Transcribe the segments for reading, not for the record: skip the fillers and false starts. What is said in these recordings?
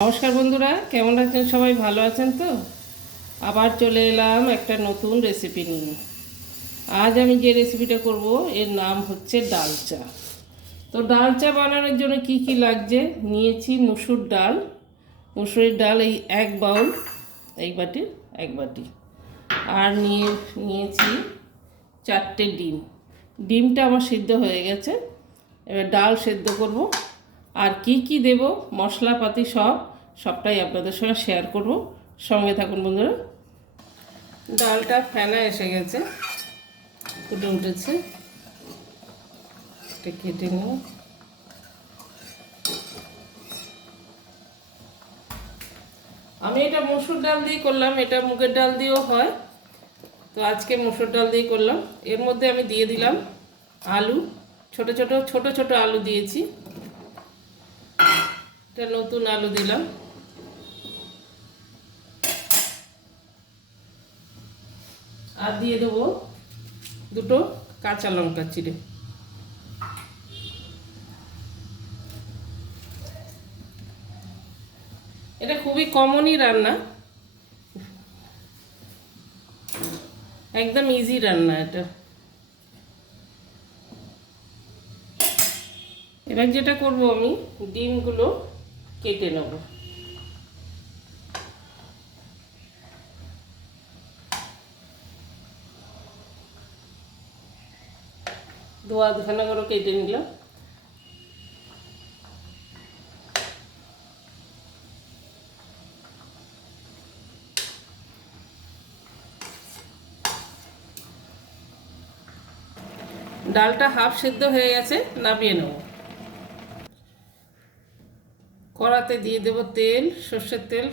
নমস্কার বন্ধুরা, কেমন আছেন? সবাই ভালো আছেন তো? আবার চলে এলাম একটা নতুন রেসিপি নিয়ে। আজ আমি যে রেসিপিটা করব এর নাম হচ্ছে ডাল চা। তো ডাল চা বানানোর জন্য কি কি লাগছে, নিয়েছি মুসুর ডাল। মুসুরির ডাল এই এক বাউল, এক বাটি। আর নিয়েছি 4টে ডিম। ডিমটা আমার সিদ্ধ হয়ে গেছে। এবার ডাল সেদ্ধ করব। আর কি কি দেব, মশলাপাতি সবটাই আপনাদের সঙ্গে শেয়ার করব। সঙ্গে থাকুন বন্ধুরা। ডালটা ফেনা এসে গেছে, ফুটে উঠেছে। এটা কেটে নিই। আমি এটা মসুর ডাল দিয়ে করলাম, এটা মুগের ডাল দিয়েও হয়। তো আজকে মসুর ডাল দিয়ে করলাম। এর মধ্যে আমি দিয়ে দিলাম আলু, ছোট ছোট আলু দিয়েছি। এটা নতুন আলু দিলাম। আর দিয়ে দেবো 2টো কাঁচা লঙ্কা চিড়ে। এটা খুবই কমনই রান্না, একদম ইজি রান্না এটা। এবার যেটা করব, আমি ডিমগুলো কেটে নেব। আধখানা করে কেটে নিলাম। ডালটা হাফ সেদ্ধ হয়ে গেছে, নামিয়ে নেব। কড়াতে দিয়ে দেব তেল, সর্ষের তেল।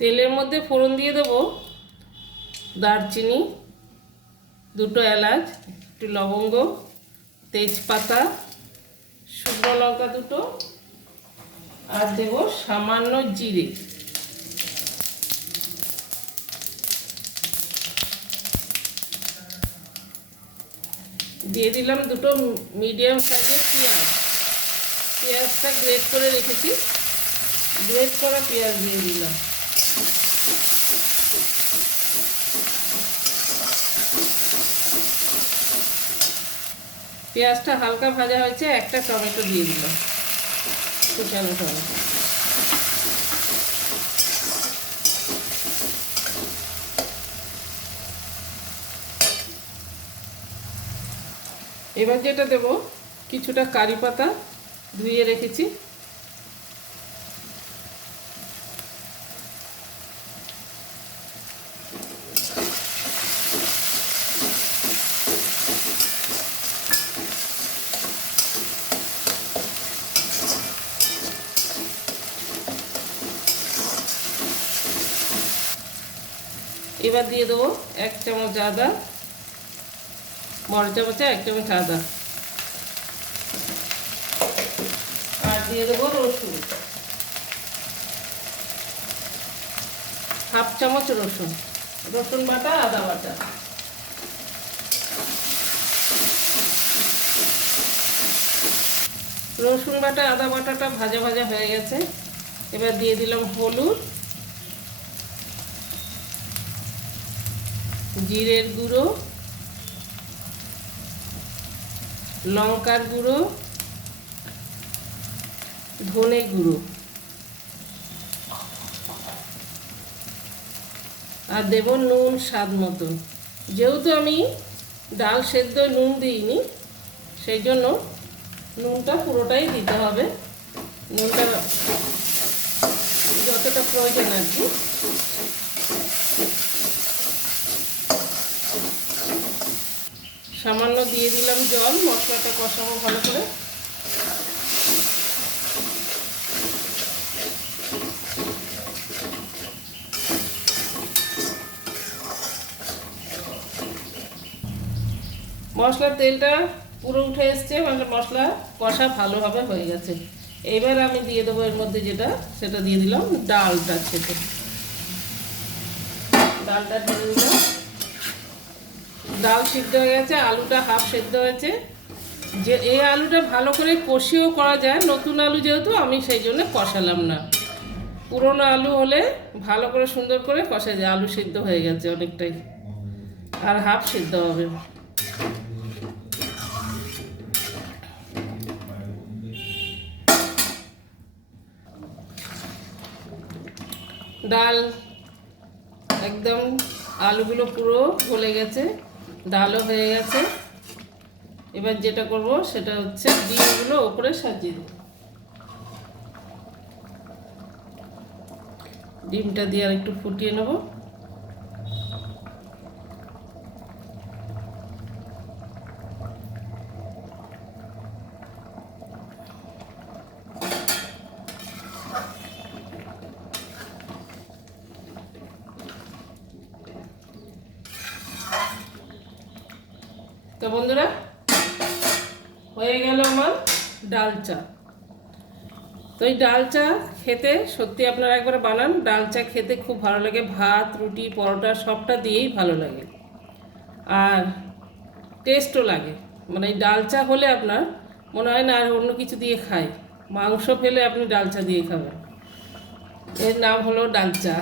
তেলের মধ্যে ফোড়ন দিয়ে দেব দারচিনি, 2টো এলাচ, একটু লবঙ্গ, তেজপাতা, শুকনো লঙ্কা 2টো, আর দেব সামান্য জিরে। দিয়ে দিলাম 2টো মিডিয়াম সাইজের পেঁয়াজ। পেঁয়াজটা গ্রেট করে রেখেছি, গ্রেট করা পেঁয়াজ দিয়ে দিলাম। পেঁয়াজটা হালকা ভাজা হয়েছে, একটা টমেটো দিয়ে দিলাম, কুচানো টমেটো। এবার যেটা দেব, কিছুটা কারি পাতা ধুয়ে রেখেছি। এবার দিয়ে দেবো 1 চামচ আদা, বড় চামচে 1 চামচ আদা। আর দিয়ে দেবো রসুন, হাফ চামচ রসুন। রসুন বাটা, আদা বাটা। রসুন বাটা, আদা বাটাটা ভাজা ভাজা হয়ে গেছে। এবার দিয়ে দিলাম হলুদ, জিরের গুঁড়ো, লঙ্কার গুঁড়ো, ধনে গুঁড়ো, আর দেব নুন স্বাদ মতন। যেহেতু আমি ডাল সেদ্ধ নুন দিইনি, সেই জন্য নুনটা পুরোটাই দিতে হবে। নুনটা যতটা প্রয়োজন আর কি। সামান্য দিয়ে দিলাম জল, মশলাটা কষাবো ভালো করে। মশলার তেলটা পুরো উঠে এসছে, মানে মশলা কষা ভালোভাবে হয়ে গেছে। এবার আমি দিয়ে দেবো এর মধ্যে সেটা দিয়ে দিলাম ডালটা ছেঁচে। ডালটা ঢেলে দিলাম। ডাল সিদ্ধ হয়ে গেছে, আলুটা হাফ সেদ্ধ হয়েছে। যে এই আলুটা ভালো করে কষিয়েও করা যায়, নতুন আলু যেহেতু আমি সেই জন্য কষালাম না। পুরোনো আলু হলে ভালো করে সুন্দর করে কষা যায়। আলু সিদ্ধ হয়ে গেছে অনেকটাই, আর হাফ সিদ্ধ হবে। ডাল একদম আলুগুলো পুরো গলে গেছে, ডালও হয়ে গেছে। এবার যেটা করব সেটা হচ্ছে ডিমগুলো ওপরে সাজিয়ে দেব। ডিমটা দিয়ে আর একটু ফুটিয়ে নেব। তো বন্ধুরা, হয়ে গেল আমার ডাল চা। তো এই ডাল চা খেতে সত্যি আপনারা একবার বানান। ডাল চা খেতে খুব ভালো লাগে, ভাত, রুটি, পরোটা সবটা দিয়েই ভালো লাগে, আর টেস্টও লাগে। মানে এই ডাল চা হলে আপনার মনে হয় না আর অন্য কিছু দিয়ে খাই, মাংস ফেলে আপনি ডাল চা দিয়ে খাবেন। এর নাম হলো ডাল চা।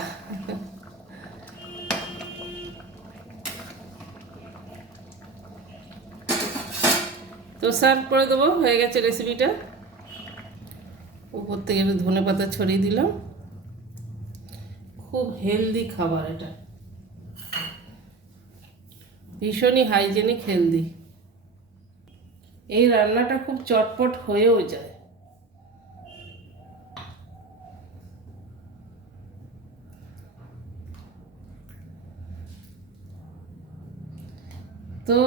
তো সার্ভ করে দেবো, হয়ে গেছে রেসিপিটা। উপর থেকে একটু ধনেপাতা ছড়িয়ে দিলাম। খুব হেলদি খাবার এটা, ভীষণই হাইজেনিক, হেলদি। এই রান্নাটা খুব চটপট হয়েও যায়। তো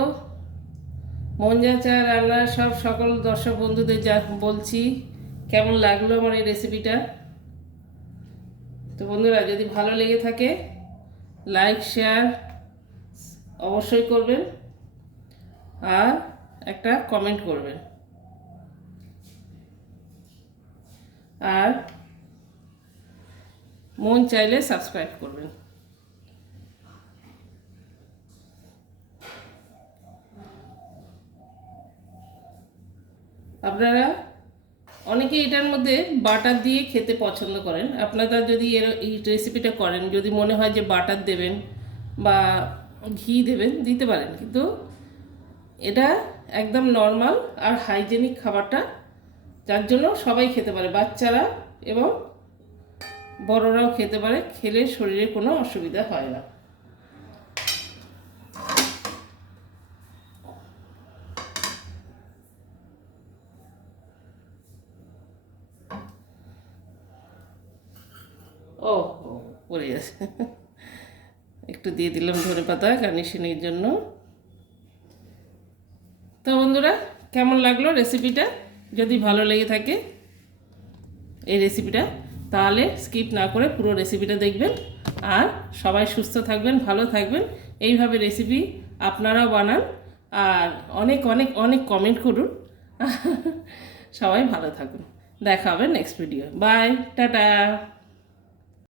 মঞ্জা চা রান্নার সকল দর্শক বন্ধুদের যা বলছি, কেমন লাগলো আমার এই রেসিপিটা। তো বন্ধুরা, যদি ভালো লেগে থাকে লাইক শেয়ার অবশ্যই করবেন, আর একটা কমেন্ট করবেন, আর মন চাইলে সাবস্ক্রাইব করবেন। আপনারা অনেকে এটার মধ্যে বাটার দিয়ে খেতে পছন্দ করেন। আপনারা যদি এই রেসিপিটা করেন, যদি মনে হয় যে বাটার দেবেন বা ঘি দেবেন, দিতে পারেন, কিন্তু এটা একদম নর্মাল আর হাইজেনিক খাবারটা, যার জন্য সবাই খেতে পারে, বাচ্চারা এবং বড়রাও খেতে পারে। খেলে শরীরে কোনো অসুবিধা হয় না। ও পড়ে গেছে, একটু দিয়ে দিলাম ধনেপাতা গার্নিশিংয়ের জন্য। তো বন্ধুরা, কেমন লাগলো রেসিপিটা? যদি ভালো লেগে থাকে এই রেসিপিটা, তাহলে স্কিপ না করে পুরো রেসিপিটা দেখবেন। আর সবাই সুস্থ থাকবেন, ভালো থাকবেন। এইভাবে রেসিপি আপনারাও বানান, আর অনেক অনেক অনেক কমেন্ট করুন। সবাই ভালো থাকুন। দেখা হবে নেক্সট ভিডিও। By, tata.